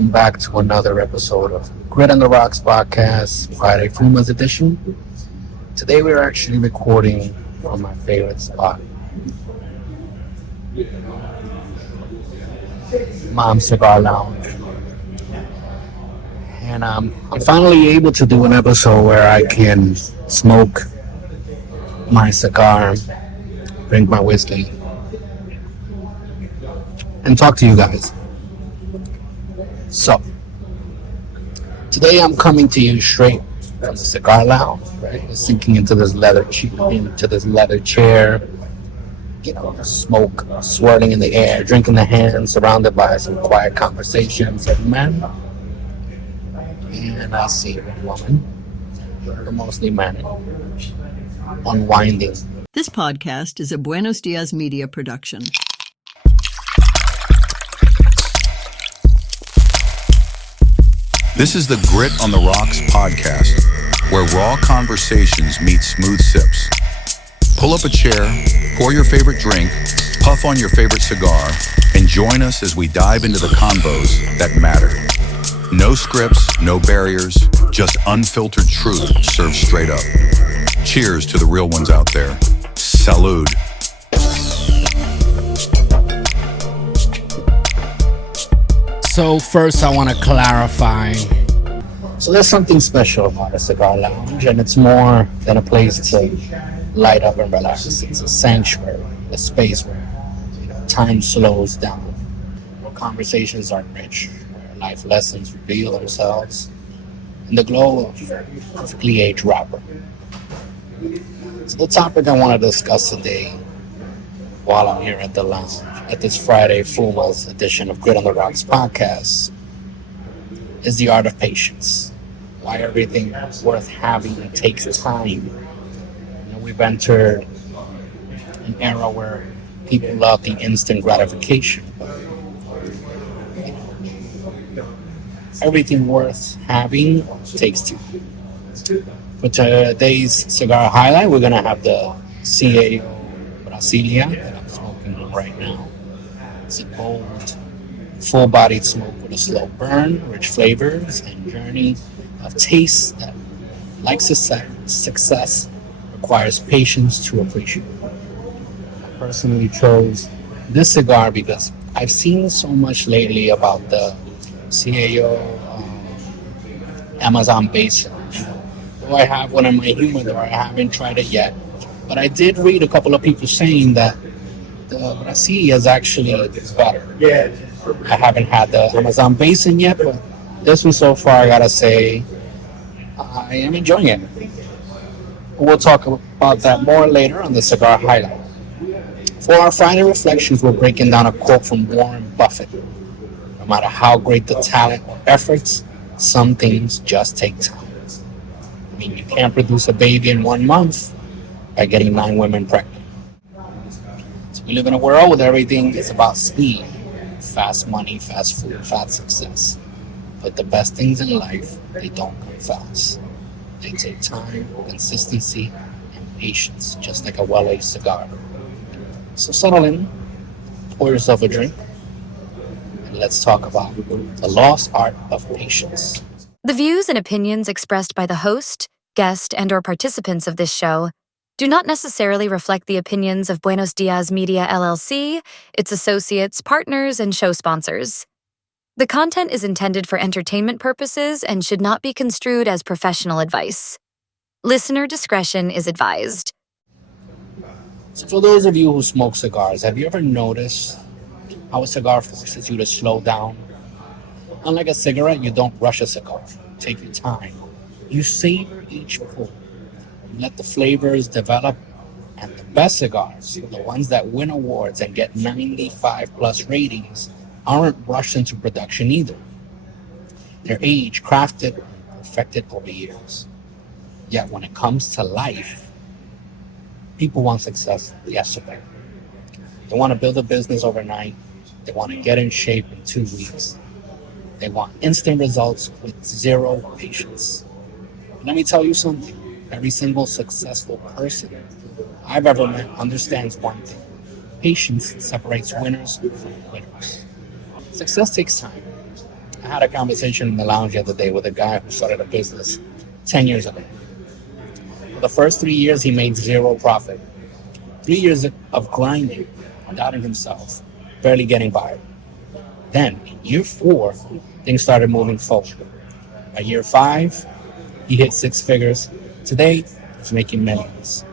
welcome back to another episode of Grit on the Rocks podcast, Friday Fumas Edition. Today we're actually recording from my favorite spot, Mom's Cigar Lounge. And I'm finally able to do an episode where I can smoke my cigar, drink my whiskey, and talk to you guys. So, today I'm coming to you straight from the Cigar Lounge, right? Sinking into this leather chair, smoke swirling in the air, drink in the hand, surrounded by some quiet conversations of men. And I see one woman, but mostly men, unwinding. This podcast is a Buenos Dias Media production. This is the Grit on the Rocks podcast, where raw conversations meet smooth sips. Pull up a chair, pour your favorite drink, puff on your favorite cigar, and join us as we dive into the convos that matter. No scripts, no barriers, just unfiltered truth served straight up. Cheers to the real ones out there. Salud. So first I want to clarify. So there's something special about a cigar lounge, and it's more than a place to light up and relax. It's a sanctuary, a space where time slows down, where conversations are rich, where life lessons reveal themselves in the glow of perfectly aged wrapper. So the topic I want to discuss today, while I'm here at the lounge, at this Friday Fumas edition of Grit on the Rocks podcast, is the art of patience. Why everything worth having takes time. We've entered an era where people love the instant gratification. Everything worth having takes time. For today's Cigar Highlight, we're going to have the CAO Brazilia that I'm smoking right now. It's a bold, full-bodied smoke with a slow burn, rich flavors, and journey of taste that, like success, requires patience to appreciate. I personally chose this cigar because I've seen so much lately about the CAO Amazon basin. Though I have one in my humidor, I haven't tried it yet. But I did read a couple of people saying that the Brazilia is actually better. I haven't had the Amazon basin yet, but this one so far, I gotta say, I am enjoying it. We'll talk about that more later on the Cigar Highlight. For our Friday reflections, we're breaking down a quote from Warren Buffett. No matter how great the talent or efforts, some things just take time. I mean, you can't produce a baby in 1 month by getting 9 women pregnant. So we live in a world where everything is about speed, fast money, fast food, fast success. But the best things in life, they don't come fast. They take time, consistency, and patience, just like a well-aged cigar. So settle in, pour yourself a drink, and let's talk about the lost art of patience. The views and opinions expressed by the host, guest, and/or participants of this show do not necessarily reflect the opinions of Buenos Dias Media LLC, its associates, partners, and show sponsors. The content is intended for entertainment purposes and should not be construed as professional advice. Listener discretion is advised. So for those of you who smoke cigars, have you ever noticed how a cigar forces you to slow down? Unlike a cigarette, you don't rush a cigar. Take your time. You savor each pull. You let the flavors develop, and the best cigars, the ones that win awards and get 95 plus ratings, aren't rushed into production either. They're aged, crafted, and perfected over years. Yet when it comes to life, people want success yesterday. They want to build a business overnight. They want to get in shape in 2 weeks. They want instant results with zero patience. Let me tell you something. Every single successful person I've ever met understands one thing. Patience separates winners from quitters. Success takes time. I had a conversation in the lounge the other day with a guy who started a business 10 years ago. For the first 3 years, he made zero profit. 3 years of grinding, doubting himself, barely getting by. Then, in year 4, things started moving forward. By year 5, he hit 6 figures. Today, he's making millions.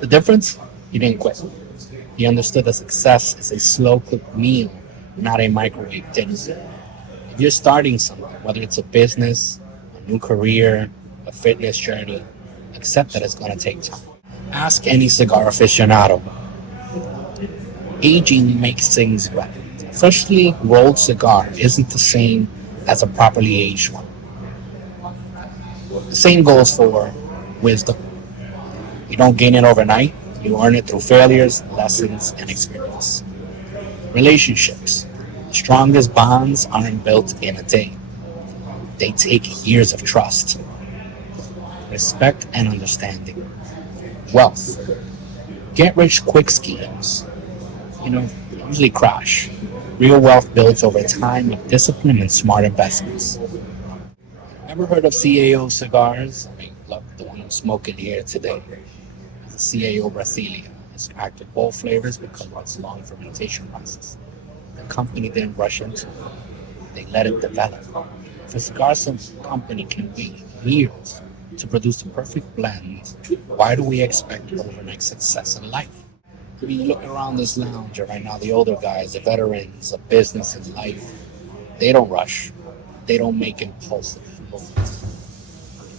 The difference? He didn't quit. He understood that success is a slow-cooked meal, not a microwave dinner. If you're starting something, whether it's a business, a new career, a fitness journey, accept that it's going to take time. Ask any cigar aficionado. Aging makes things better. A freshly rolled cigar isn't the same as a properly aged one. The same goes for wisdom. You don't gain it overnight. You earn it through failures, lessons, and experience. Relationships. The strongest bonds aren't built in a day. They take years of trust, respect, and understanding. Wealth. Get-rich-quick schemes, usually crash. Real wealth builds over time with discipline and smart investments. Ever heard of CAO Cigars? Look, the one I'm smoking here today is the CAO Brazilia. It's packed with bold flavors because of its long fermentation process. The company didn't rush into it. They let it develop. If a cigar company can wait years to produce the perfect blend, why do we expect overnight success in life? I mean, you look around this lounge right now, the older guys, the veterans of business and life, they don't rush. They don't make impulsive moves.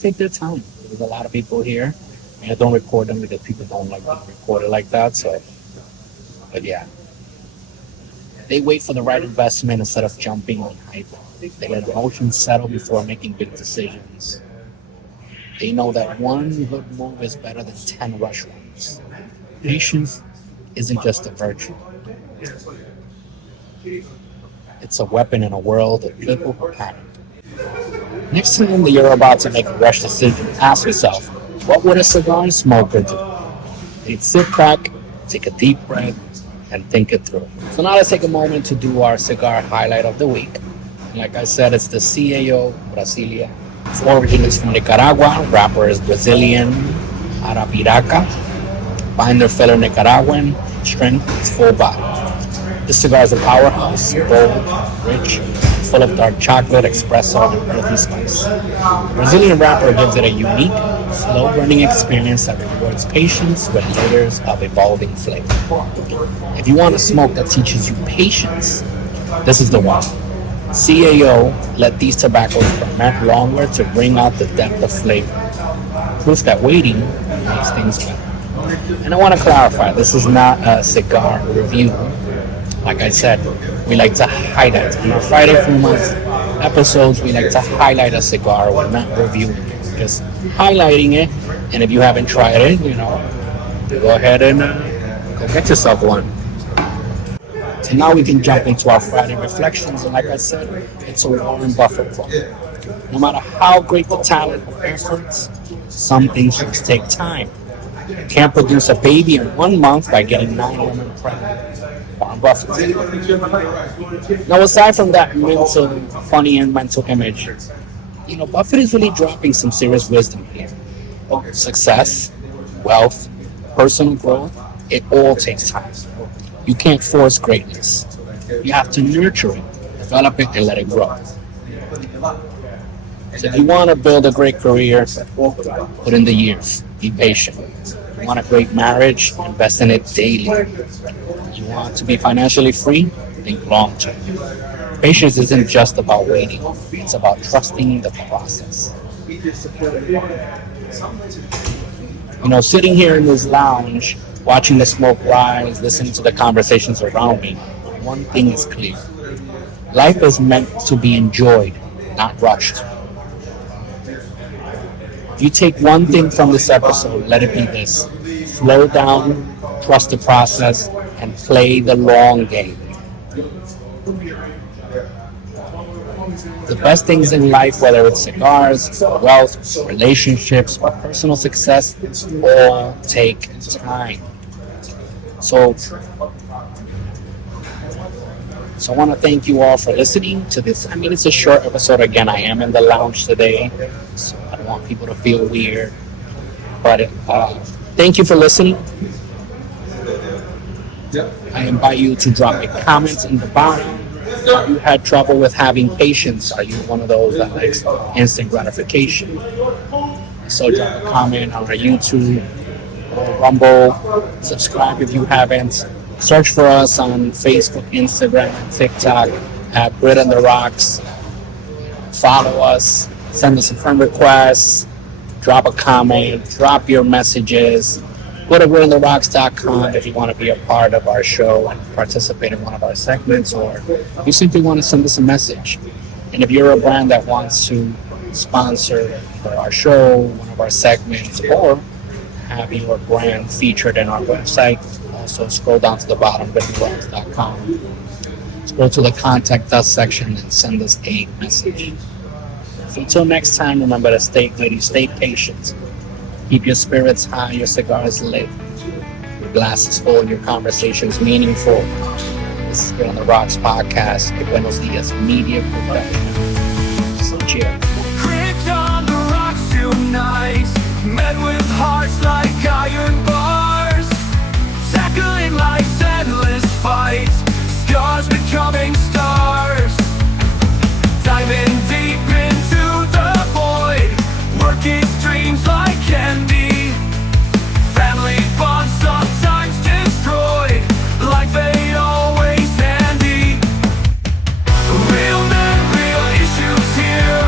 Take their time. There's a lot of people here. I don't record them because people don't like being recorded like that. But yeah. They wait for the right investment instead of jumping on hype. They let emotions settle before making big decisions. They know that one good move is better than 10 rush ones. Patience isn't just a virtue. It's a weapon in a world of people who panic. Next time that you're about to make a rush decision, ask yourself, what would a cigar smoker do? They'd sit back, take a deep breath, and think it through. So now let's take a moment to do our cigar highlight of the week. Like I said, it's the CAO Brazilia. Its origin is from Nicaragua. Wrapper is Brazilian Arapiraca. Binder filler Nicaraguan. Strength is full-bodied. This cigar is a powerhouse, bold, rich, full of dark chocolate, espresso, and earthy spice. The Brazilian wrapper gives it a unique, slow-burning experience that rewards patience with layers of evolving flavor. If you want a smoke that teaches you patience, this is the one. CAO let these tobaccos ferment longer to bring out the depth of flavor. Proof that waiting makes things better. And I want to clarify, this is not a cigar review. Like I said, we like to highlight. In our Friday Fumas episodes, we like to highlight a cigar. We're not reviewing it, we're just highlighting it. And if you haven't tried it, go ahead and go get yourself one. So now we can jump into our Friday reflections. And like I said, it's a Warren Buffett quote. No matter how great the talent or efforts, some things just take time. You can't produce a baby in 1 month by getting 9 women pregnant. Warren Buffett. Now, aside from that funny and mental image, Buffett is really dropping some serious wisdom here. Success, wealth, personal growth, it all takes time. You can't force greatness. You have to nurture it, develop it, and let it grow. So if you want to build a great career, put in the years. Be patient. You want a great marriage, invest in it daily. You want to be financially free, think long term. Patience isn't just about waiting, it's about trusting the process. Sitting here in this lounge, watching the smoke rise, listening to the conversations around me, one thing is clear. Life is meant to be enjoyed, not rushed. If you take one thing from this episode, let it be this. Slow down, trust the process, and play the long game. The best things in life, whether it's cigars, wealth, relationships, or personal success, all take time. So So I want to thank you all for listening to this. I mean, it's a short episode. Again, I am in the lounge today, so I don't want people to feel weird. But thank you for listening. I invite you to drop a comment in the bottom. Have you had trouble with having patience? Are you one of those that likes instant gratification? So drop a comment on our YouTube or Rumble. Subscribe if you haven't. Search for us on Facebook, Instagram, and TikTok at Brit and the Rocks. Follow us. Send us a friend request. Drop a comment. Drop your messages. Go to BritandTheRocks.com if you want to be a part of our show and participate in one of our segments, or you simply want to send us a message. And if you're a brand that wants to sponsor our show, one of our segments, or have your brand featured in our website, also scroll down to the bottom, BritandTheRocks.com. Scroll to the Contact Us section and send us a message. So until next time, remember to stay good, stay patient. Keep your spirits high, your cigars lit, your glasses full, and your conversations meaningful. This has been on the Rocks Podcast, a Buenos Dias media production. So cheers. Cricked on the rocks tonight, met with hearts like iron bars, tackling life's endless fights, scars becoming stars, diving deep into the void, working streams like candy, family bonds sometimes destroyed, like fate always handy. Real men, real issues here,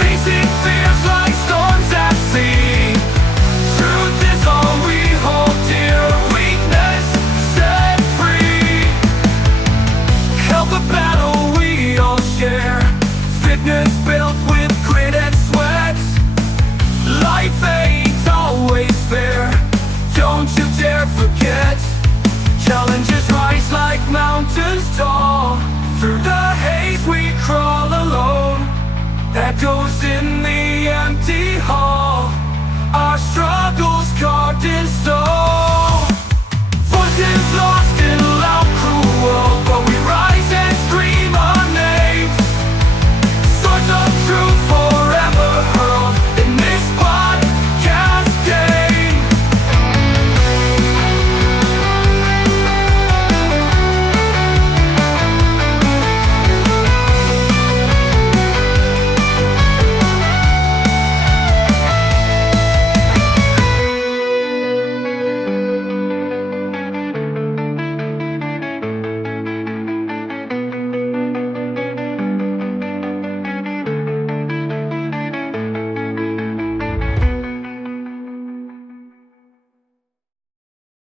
facing fears like storms at sea. Truth is all we hold dear, weakness set free. Help the battle we all share, fitness built with grit and sweat. Life ain't always fair, don't you dare forget. Challenges rise like mountains tall, through the haze we crawl alone. Echoes in the empty hall, our struggles carved in stone.